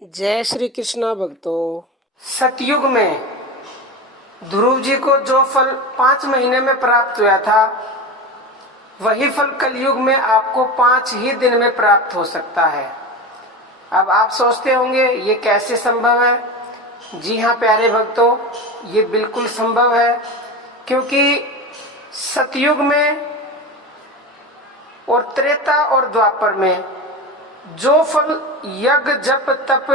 जय श्री कृष्णा भक्तों। सतयुग में ध्रुव जी को जो फल 5 महीने में प्राप्त हुआ था, वही फल कलयुग में आपको 5 ही दिन में प्राप्त हो सकता है। अब आप सोचते होंगे ये कैसे संभव है? जी हाँ प्यारे भक्तों, ये बिल्कुल संभव है, क्योंकि सतयुग में और त्रेता और द्वापर में जो फल यज्ञ जप तप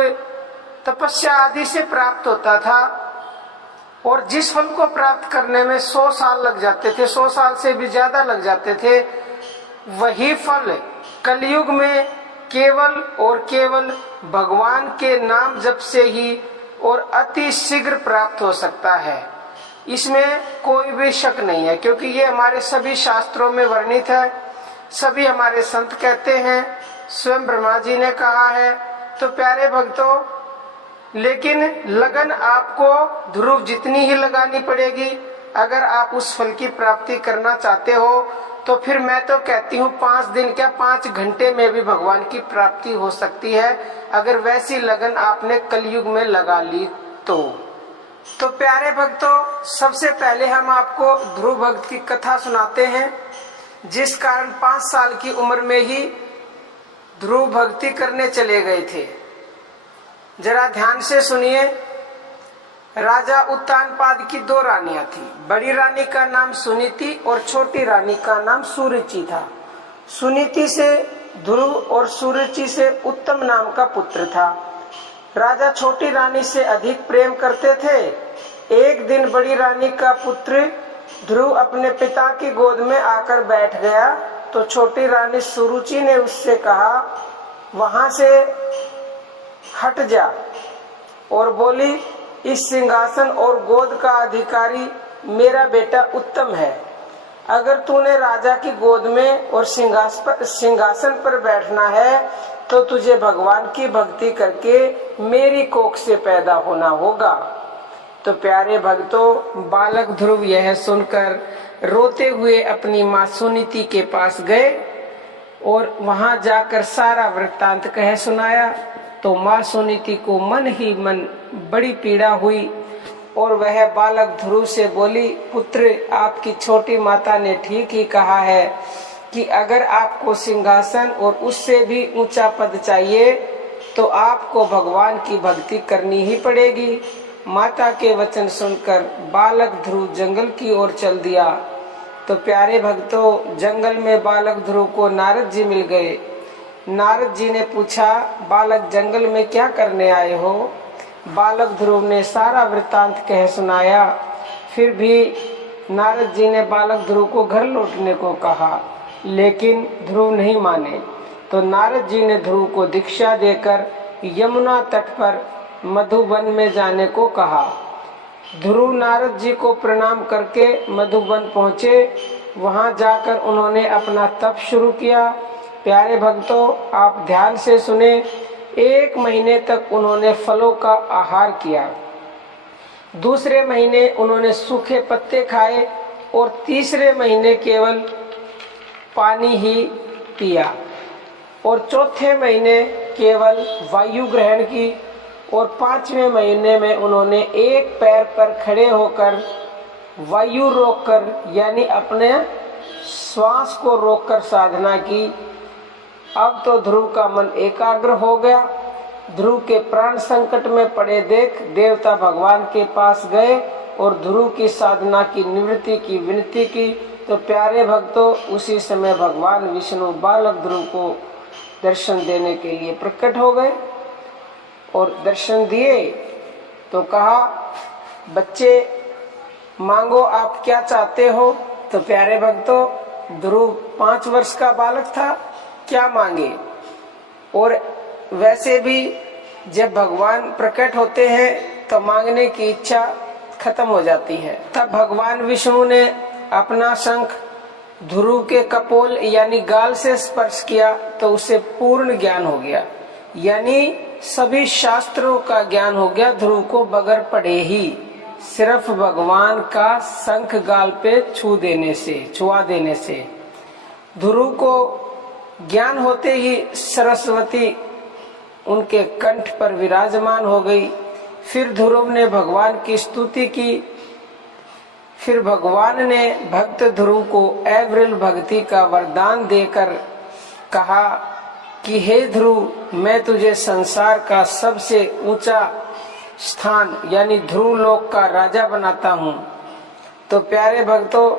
तपस्या आदि से प्राप्त होता था और जिस फल को प्राप्त करने में 100 साल लग जाते थे, 100 साल से भी ज्यादा लग जाते थे, वही फल कलयुग में केवल और केवल भगवान के नाम जप से ही और अति शीघ्र प्राप्त हो सकता है। इसमें कोई भी शक नहीं है, क्योंकि ये हमारे सभी शास्त्रों में वर्णित है, सभी हमारे संत कहते हैं, स्वयं ब्रह्मा जी ने कहा है। तो प्यारे भक्तों, लेकिन लगन आपको ध्रुव जितनी ही लगानी पड़ेगी अगर आप उस फल की प्राप्ति करना चाहते हो। तो फिर मैं तो कहती हूँ 5 दिन क्या 5 घंटे में भी भगवान की प्राप्ति हो सकती है, अगर वैसी लगन आपने कलयुग में लगा ली तो प्यारे भक्तों, सबसे पहले हम आपको ध्रुव भक्त की कथा सुनाते हैं, जिस कारण 5 साल की उम्र में ही ध्रुव भक्ति करने चले गए थे। जरा ध्यान से सुनिए। राजा उत्तानपाद की 2 रानियां थी। बड़ी रानी का नाम सुनीति और छोटी रानी का नाम सुरुचि था। सुनीति से ध्रुव और सुरुचि से उत्तम नाम का पुत्र था। राजा छोटी रानी से अधिक प्रेम करते थे। एक दिन बड़ी रानी का पुत्र ध्रुव अपने पिता की गोद में आकर बैठ गया तो छोटी रानी सुरुचि ने उससे कहा, वहां से हट जा, और बोली, इस सिंहासन और गोद का अधिकारी मेरा बेटा उत्तम है। अगर तूने राजा की गोद में और सिंहासन पर बैठना है तो तुझे भगवान की भक्ति करके मेरी कोख से पैदा होना होगा। तो प्यारे भक्तों, बालक ध्रुव यह सुनकर रोते हुए अपनी माँ सुनीति के पास गए और वहां जाकर सारा वृत्तांत कह सुनाया। तो माँ सुनीति को मन ही मन बड़ी पीड़ा हुई और वह बालक ध्रुव से बोली, पुत्र, आपकी छोटी माता ने ठीक ही कहा है कि अगर आपको सिंहासन और उससे भी ऊंचा पद चाहिए तो आपको भगवान की भक्ति करनी ही पड़ेगी। माता के वचन सुनकर बालक ध्रुव जंगल की ओर चल दिया। तो प्यारे भक्तों, जंगल में बालक ध्रुव को नारद जी मिल गए। नारद जी ने पूछा, बालक जंगल में क्या करने आए हो? बालक ध्रुव ने सारा वृत्तांत कह सुनाया। फिर भी नारद जी ने बालक ध्रुव को घर लौटने को कहा, लेकिन ध्रुव नहीं माने। तो नारद जी ने ध्रुव को दीक्षा देकर यमुना तट पर मधुवन में जाने को कहा। ध्रुव नारद जी को प्रणाम करके मधुवन पहुँचे। वहां जाकर उन्होंने अपना तप शुरू किया। प्यारे भक्तों, आप ध्यान से सुने। 1 महीने तक उन्होंने फलों का आहार किया। दूसरे महीने उन्होंने सूखे पत्ते खाए और तीसरे महीने केवल पानी ही पिया और चौथे महीने केवल वायु ग्रहण की और 5वें महीने में उन्होंने एक पैर पर खड़े होकर वायु रोककर यानी अपने श्वास को रोककर साधना की। अब तो ध्रुव का मन एकाग्र हो गया। ध्रुव के प्राण संकट में पड़े देख देवता भगवान के पास गए और ध्रुव की साधना की निवृत्ति की विनती की। तो प्यारे भक्तों, उसी समय भगवान विष्णु बालक ध्रुव को दर्शन देने के लिए प्रकट हो गए और दर्शन दिए तो कहा, बच्चे मांगो, आप क्या चाहते हो? तो प्यारे भक्तों, ध्रुव 5 वर्ष का बालक था, क्या मांगे? और वैसे भी जब भगवान प्रकट होते हैं तो मांगने की इच्छा खत्म हो जाती है। तब भगवान विष्णु ने अपना शंख ध्रुव के कपोल यानी गाल से स्पर्श किया तो उसे पूर्ण ज्ञान हो गया, यानी सभी शास्त्रों का ज्ञान हो गया ध्रुव को बगैर पढ़े ही, सिर्फ भगवान का शंख गाल पे छुआ देने से। ध्रुव को ज्ञान होते ही सरस्वती उनके कंठ पर विराजमान हो गई। फिर ध्रुव ने भगवान की स्तुति की। फिर भगवान ने भक्त ध्रुव को अविरल भक्ति का वरदान देकर कहा कि हे ध्रुव, मैं तुझे संसार का सबसे ऊंचा स्थान यानी ध्रुव लोक का राजा बनाता हूँ। तो प्यारे भक्तों,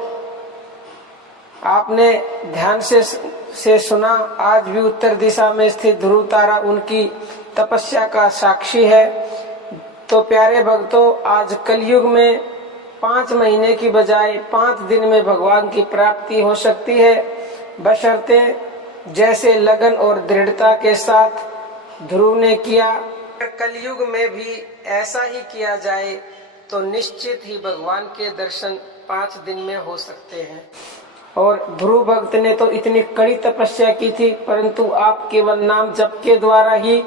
आपने ध्यान से सुना। आज भी उत्तर दिशा में स्थित ध्रुव तारा उनकी तपस्या का साक्षी है। तो प्यारे भक्तों, आज कलयुग में 5 महीने की बजाय 5 दिन में भगवान की प्राप्ति हो सकती है, बशर्ते जैसे लगन और दृढ़ता के साथ ध्रुव ने किया। कलयुग में भी ऐसा ही किया जाए तो निश्चित ही भगवान के दर्शन 5 दिन में हो सकते हैं। और ध्रुव भक्त ने तो इतनी कड़ी तपस्या की थी, परंतु आप केवल नाम जप के द्वारा ही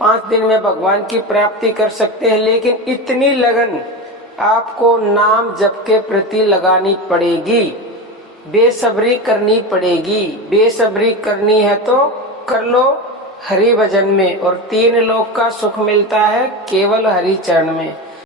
5 दिन में भगवान की प्राप्ति कर सकते हैं। लेकिन इतनी लगन आपको नाम जप के प्रति लगानी पड़ेगी, बेसब्री करनी पड़ेगी। बेसब्री करनी है तो कर लो हरि भजन में, और 3 लोक का सुख मिलता है केवल हरि चरण में।